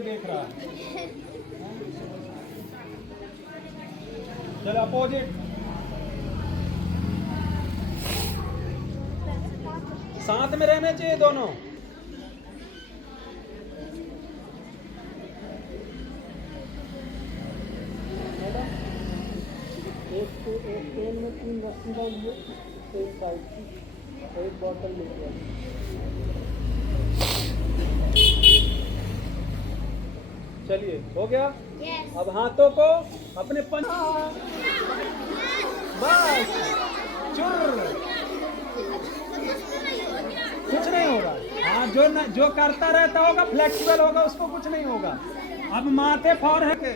के देख रहा है। चलो अपोजिट। साथ में रहने चाहिए दोनों। एक पेन में 3 रस्सी डालिए, एक साइड की, एक बॉटल लेके आइए। चलिए हो गया। Yes. अब हाथों को अपने बस चुर, कुछ नहीं होगा। हाँ, जो करता रहता होगा, फ्लेक्सिबल होगा, उसको कुछ नहीं होगा। अब माथे फॉर है के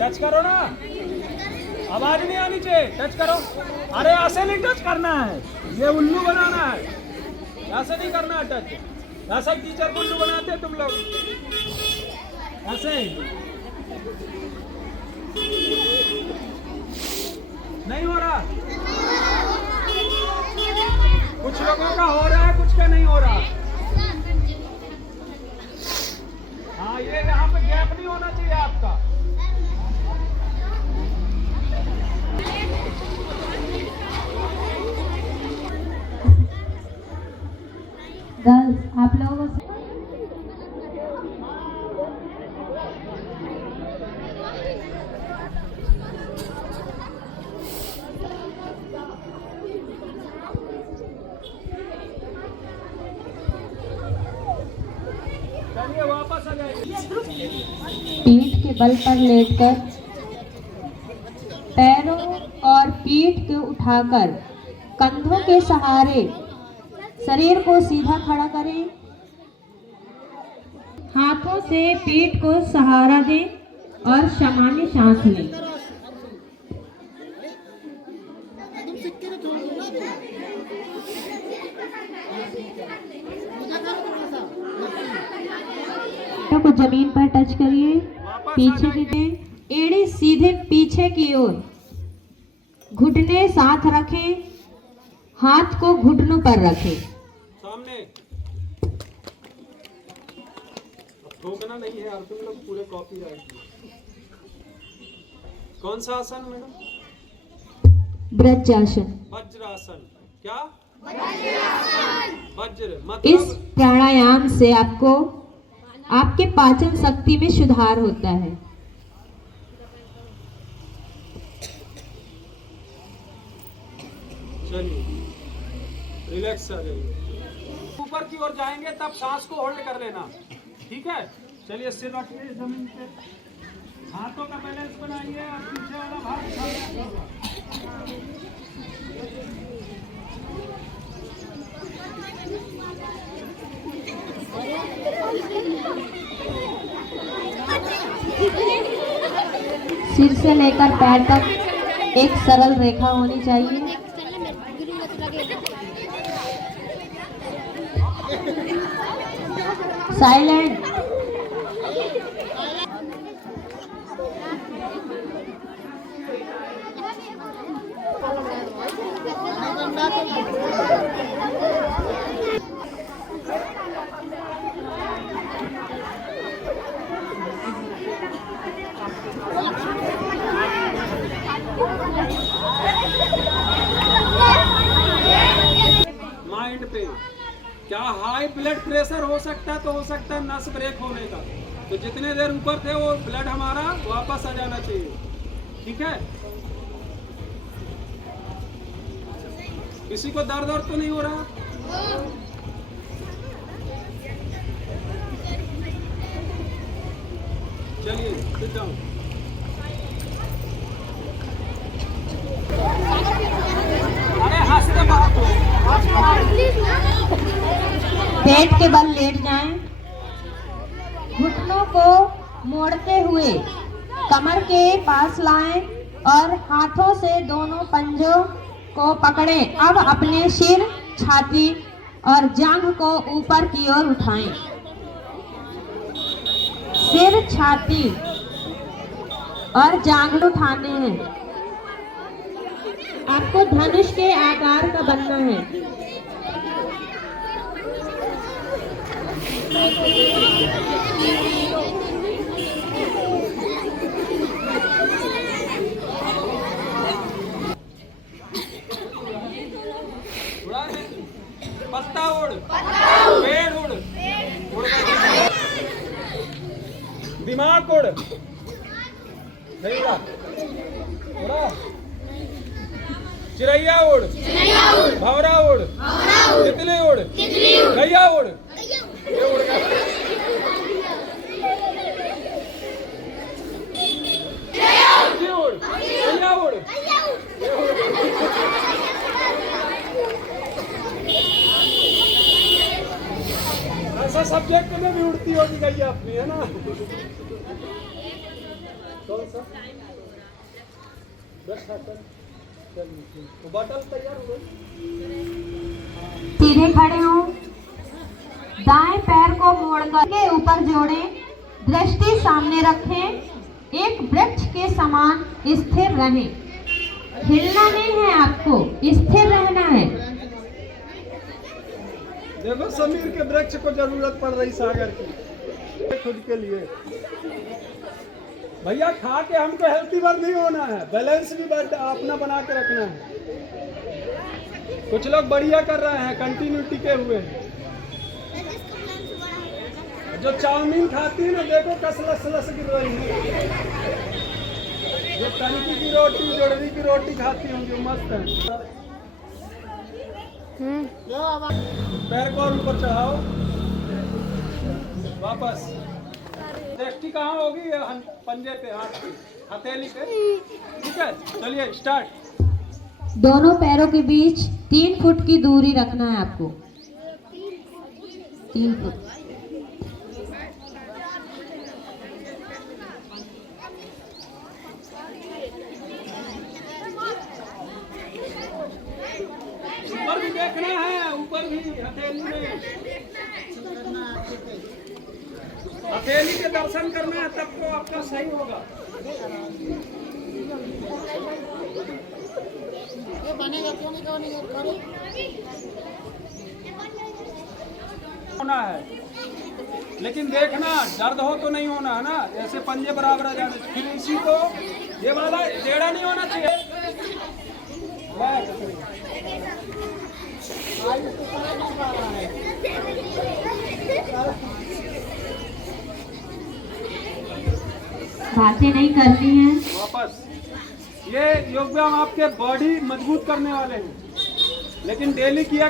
टच करो ना, आवाज नहीं आनी चाहिए। टच करो। अरे ऐसे नहीं टच करना है, ये उल्लू बनाना है, ऐसे नहीं करना है टच। ऐसा टीचर को उल्लू बनाते तुम लोग, ऐसे ही नहीं हो रहा। कुछ लोगों का हो रहा है, कुछ का नहीं हो रहा। हाँ, ये यहाँ पे गैप नहीं होना चाहिए आपका। गर्ल्स, आप लोगों से चलिए वापस आ जाइए। पीठ के बल पर लेटकर पैरों और पीठ को उठाकर कंधों के सहारे शरीर को सीधा खड़ा करें। हाथों से पीठ को सहारा दें और सामान्य सांस लें। को जमीन पर टच करिए, पीछे की दें, एड़ी सीधे पीछे की ओर, घुटने साथ रखें, हाथ को घुटनों पर रखें। सामने ठोकना नहीं है यार, तुम लोग पूरे कॉपीराइट। कौन सा आसन मैडम? वज्रासन। वज्रासन। क्या? वज्र मतलब? इस प्राणायाम से आपको आपके पाचन शक्ति में सुधार होता है। चलिए रिलैक्स आ जाइए। ऊपर की ओर जाएंगे तब सांस को होल्ड कर लेना, ठीक है? चलिए सिर रखिए जमीन पे, हाथों का बैलेंस बनाइए और पीछे वाला भाग सामने होगा। सिर से लेकर पैर तक एक सरल रेखा होनी चाहिए। साइलेंट। माइंड पे क्या हाई ब्लड प्रेशर हो सकता है, तो हो सकता है नस ब्रेक होने का। तो जितने देर ऊपर थे वो ब्लड हमारा वापस आ जाना चाहिए, ठीक है? किसी को दर्द तो नहीं हो रहा? चलिए सिट डाउन। अरे हंसने बात हो। पेट के बल लेट जाएं, घुटनों को मोड़ते हुए कमर के पास लाएं और हाथों से दोनों पंजों को पकड़ें। अब अपने सिर, छाती और जांघ को ऊपर की ओर उठाएं। सिर, छाती और जांघ उठाने हैं। आपको धनुष के आकार का बनना है। पत्ता उड़, पेड़ उड़, दिमाग उड़, नहीं उड़ा, उड़ा, चिड़ैया उड़, भंवरा उड़, तितली उड़, गैया उड़, ये उड़ गया। ये उड़, गैया उड़, ये उड़। ऐसा सब्जेक्ट में भी उड़ती होगी गैया अपनी, है ना? कौन सा? तो बॉटल तैयार हो गई। सीधे खड़े हों, दाएं पैर को मोड़कर के ऊपर जोड़ें, दृष्टि सामने रखें, एक वृक्ष के समान स्थिर रहें। हिलना नहीं है, आपको स्थिर रहना है। देखो समीर के वृक्ष को जरूरत पड़ रही सागर की खुद के लिए। भैया खा के हमको हेल्थी वर्ड नहीं होना है, बैलेंस भी अपना बना के रखना है। कुछ लोग बढ़िया कर रहे हैं, कंटिन्यूटी के हुए हैं। जो चाउमीन खाती है ना, देखो कसलस गिर रही है। जो तनकी की रोटी, जोड़वी की रोटी खाती होंगी, मस्त है। पैर को और ऊपर चढ़ाओ, वापस। दृष्टि कहाँ होगी? पंजे पे, हाथ की हथेली पे, ठीक है? चलिए स्टार्ट। दोनों पैरों के बीच 3 फुट की दूरी रखना है आपको। 3 फुट। ऊपर भी देखना है, ऊपर भी हथेली में, हथेली के दर्शन करना है, तब तो आपका सही होगा। होना है, लेकिन देखना दर्द हो तो नहीं होना है ना, ऐसे पंजे बराबर आ जाने। फिर इसी को ये वाला टेढ़ा नहीं होना चाहिए। बातें नहीं करनी है। वापस। ये योग व्यायाम आपके बॉडी मजबूत करने वाले हैं, लेकिन डेली किया